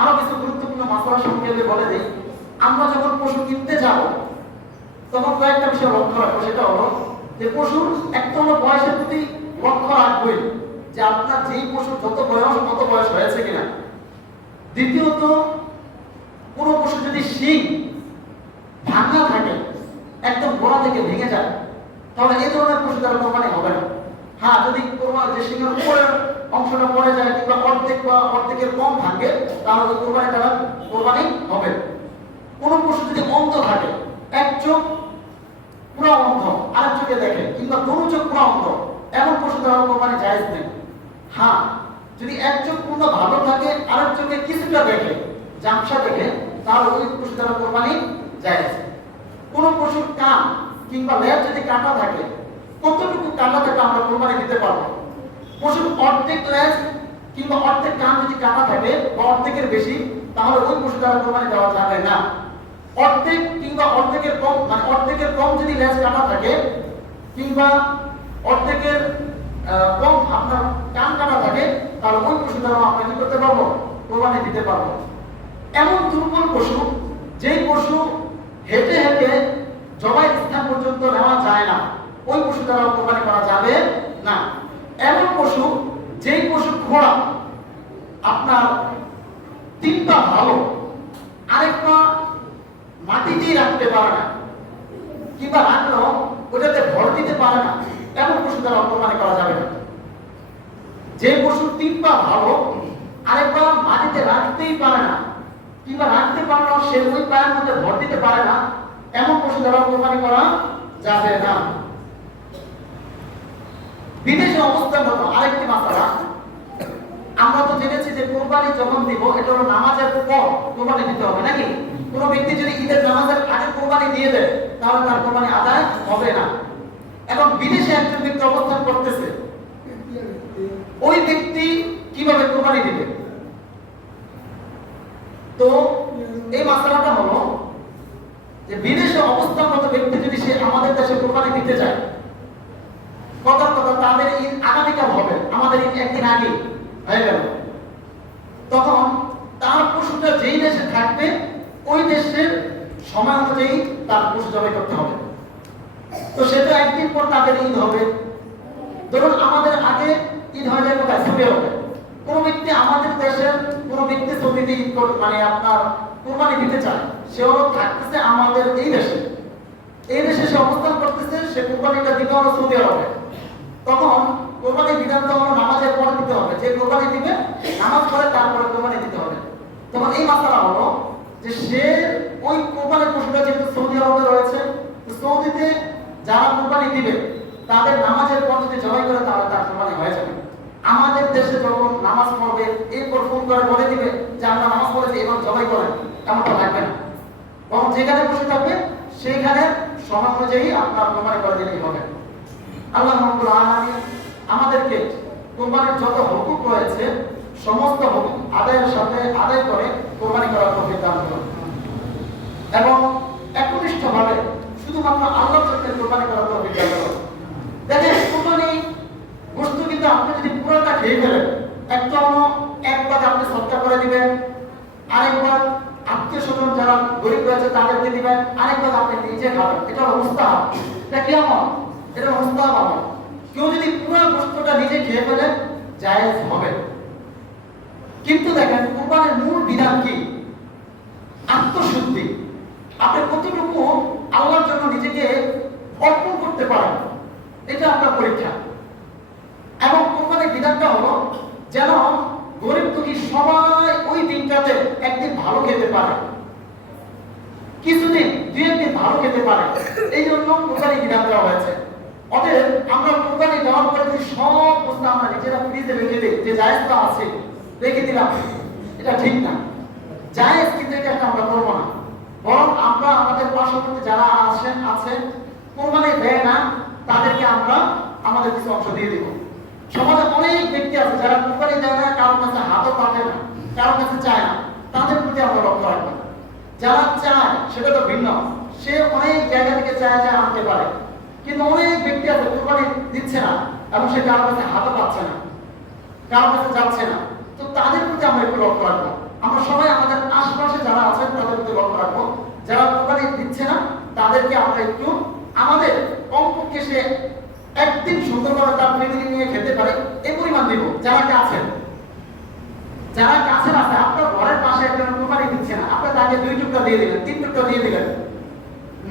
আরও কিছু গুরুত্বপূর্ণ মশলা সংক্ষেপে বলে দিই। আমরা যখন পশু কিনতে যাব, তখন কয়েকটা বিষয় লক্ষ্য রাখব। সেটা হলো যে পশুর একটা হলো বয়সের প্রতি লক্ষ্য রাখবই যে আপনার যেই পশুর যত বয়স কত বয়স হয়েছে কিনা। দ্বিতীয়ত, কোনো পশু যদি শিং ভাঙা থাকে, একদম গোড়া থেকে ভেঙে যায়, তাহলে এই ধরনের পশু দ্বারা কোরবানি হবে না। হ্যাঁ যদি কোনো যে সিংহের উপরের অংশটা পড়ে যায়, কিংবা অর্ধেক বা অর্ধেকের কম থাকে, তাহলে কোরবানি দ্বারা কোরবানি হবে। কোন পশু যদি অন্ধ থাকে, এক চোখ পুরো অন্ধ, আরেক চোখে দেখে, কিংবা দু চোখ পুরো অন্ধ, এমন পশু দ্বারা কোরবানি জায়েজ নেই। হ্যাঁ যদি এক চোখ পূর্ণ ভালো থাকে, আরেক চোখে কিছুটা দেখে জামসা দেখে, তাহলে ওই পশু দ্বারা কোরবানি জায়েজ। কোন পশুর কান কিংবা লেজ যদি কাটা থাকে, কতটুকু কাটা থাকে আমরা কোরবানি দিতে পারব? পশুর অর্ধেক লেজ কিংবা অর্ধেক কান যদি কাটা থাকে বা অর্ধেকের বেশি, তাহলে ওই পশু দ্বারা কোরবানি দেওয়া যাবে না। অর্ধেক কিংবা অর্ধেকের কম মানে অর্ধেকের কম যদি লেজ কাটা থাকে কিংবা অর্ধেকের কম আপনার কান কাটা থাকে, তাহলে ওই পশু দ্বারা আমরা কি করতে পারব? কোরবানি দিতে পারব। এমন দুর্বল পশু, যেই পশু হেঁটে হেঁটে জবাই স্থান পর্যন্ত নেওয়া যায় না, ওই পশু দ্বারা কোরবানি করা যাবে না এমন পশু যেই পশু ঘোড়া আপনার তিনটা ভালো আরেকটা মাটিতেই রাখতে পারে না কিংবা রাখলেও ওটাতে ভর দিতে পারে না। এমন পশু দ্বারা কোরবানি করা যাবে না। যে পশুর তিন পা ভালো আরেকবার মাটিতে রাখতেই পারে না। কিংবা রাখতে পারলেও সে ওই পায়ের মধ্যে ভর দিতে পারে না। এমন পশু দ্বারা কোরবানি করা যাবে না। বিদেশে অবস্থানরত আরেকটি মাসালা। আমরা তো জেনেছি যে কোরবানি যখন দিব, এটা হলো নামাজের পর কোরবানি দিতে হবে, নাকি? কোন ব্যক্তি যদি ঈদের নামাজের আগে কোরবানি দিয়ে দেয় তাহলে তার কোরবানি আদায় হবে না। এবং বিদেশে একজন ব্যক্তি অবস্থান করতেছে, ওই ব্যক্তি কীভাবে কোরবানি দিবে? তো এই মাসালাটা হলো যে বিদেশে অবস্থানরত ব্যক্তি যদি সে আমাদের দেশে কোরবানি দিতে চায় কথা কথা তাদের ঈদ আগামীকাল হবে, আমাদের ঈদ একদিন আগে হয়ে গেল। তখন তার পশুটা যেই দেশে থাকবে, ওই দেশের সময় অনুযায়ী তার জবাই করতে হবে। তো সেটা একদিন পর তাদের ঈদ হবে। ধরুন আমাদের আগে ঈদ হয়ে যায় কোথায়? সৌদি হবে। কোন ব্যক্তি আমাদের দেশের কোন ব্যক্তি সৌদিতে ঈদ মানে আপনার কোরবানি দিতে চায় সে হলো থাকতেছে আমাদের এই দেশে। এই দেশে সে অবস্থান করতেছে, সে কোরবানিটা দিতে হলো সৌদি আরবে তখন কোরবানি বিধানটা হলো নামাজের পরে দিতে হবে। যে কোরবানি দিবে, নামাজ পড়ে তারপরে কোরবানি দিতে হবে। তখন এই মাসালা হলো যে সে ওই কোরবানির পশুটা যেহেতু সৌদি আরবে রয়েছে সৌদিতে যারা কোরবানি দিবে, তাদের নামাজের পর যদি জবাই করে, তাহলে তার কোরবানি হয়ে যাবে। আমাদের দেশে যখন নামাজ পড়বে, এরপর ফোন করে বলে দিবে যে, আমরা নামাজ পড়েছি, এবার জবাই করেন। এমনটা লাগবে না। বরং যেখানে বসে থাকবে, সেইখানে সময় অনুযায়ী আপনার কোরবানি করে দিলেই হবে। আল্লাহ আমাদেরকে কোরবানির যত হুকুক রয়েছে সমস্ত আদায়ের সাথে আদায় করে কোরবানি করার তৌফিক দান করুন। এবং একনিষ্ঠভাবে শুধুমাত্র আল্লাহর জন্য কোরবানি করার তৌফিক দান করুন। দেখেন, কোরবানি বস্তু কিন্তু আপনি যদি পুরোটা খেয়ে ফেলেন অন্য একবার আপনি সৎকার করে দিবেন আরেকবার আত্মীয় স্বজন যারা গরিব রয়েছে তাদেরকে দিবেন আরেকবার আপনি নিজে খাবেন। এটা মুস্তাহাব। এটা কি আমল এটা মুস্তাহাব আমল। কেউ যদি পুরো বস্তুটা নিজে খেয়ে ফেলে, জায়েজ হবে। কিন্তু দেখেন, কোরবানির মূল বিধান কি? আত্মশুদ্ধি। আপনি কতটুকু আল্লাহর জন্য নিজেকে অর্পণ করতে পারেন, এটা আপনার পরীক্ষা। এবং কোরবানির বিধানটা হলো যেন গরিব দুঃখী সবাই ওই দিনটাতে একদিন ভালো খেতে পারে। কিছুদিন, দুই একদিন ভালো খেতে পারে। এই জন্য কোরবানি বিধান দেওয়া হয়েছে। অতএব আমরা কোরবানি দেওয়ার পরে যদি সব বস্তু আমরা নিজেরা ফ্রিজে রেখে দিই, যে জায়েজটা আছে রেখে দিলাম। এটা ঠিক না। জায়েজ, কিন্তু এটা একটা আমরা করব না। বরং আমরা আমাদের পার্শ্ববর্তী যারা আছেন আছেন, কোরবানি দেয় না, তাদেরকে আমরা আমাদের কিছু অংশ দিয়ে দিব। সমাজে অনেক ব্যক্তি আছে যারা কোরবানি দেয় না, কারোর কাছে হাতও পাঠে না, কারোর কাছে চায় না। তাদের প্রতি আমরা লক্ষ্য রাখব। যারা চায়, সেটা তো ভিন্ন। সে অনেক জায়গা থেকে চায় চায় আনতে পারে। কিন্তু অনেক ব্যক্তি আছে, কোরবানি দিচ্ছে না এবং সে কারোর কাছে হাতও পাচ্ছে না, কারোর কাছে যাচ্ছে না তো তাদের প্রতি আমরা একটু লক্ষ্য রাখব আমরা সবাই তাদেরকে আমরা একটু আমাদের কমপক্ষে সে একদিন সুন্দরভাবে তার ফ্যামিলি নিয়ে খেতে পারে এই পরিমাণ দিব। যারা কাছেন যারা কাছে আছে আপনার ঘরের পাশে একজন কোরবানি দিচ্ছে না, আপনি তাকে দুই টুকরা দিয়ে দিলেন, তিন টুকরা দিয়ে দিলেন।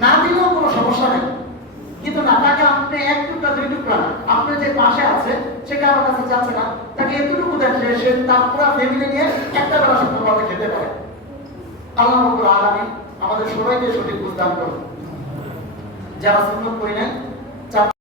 না দিলেও কোনো সমস্যা নেই। কিন্তু না, তাকে আপনি এক টুকরা, দুই টুকরা না আপনার যে পাশে আছে, সে কারোর কাছে যাচ্ছে না? তাকে এতটুকু যে সে তার পুরো ফ্যামিলি নিয়ে একটা বেলা সুন্দরভাবে খেতে পারে। আল্লাহ আলামিন আমাদের সবাইকে সঠিক বুঝদান করুন। যারা সুন্দর করিলেন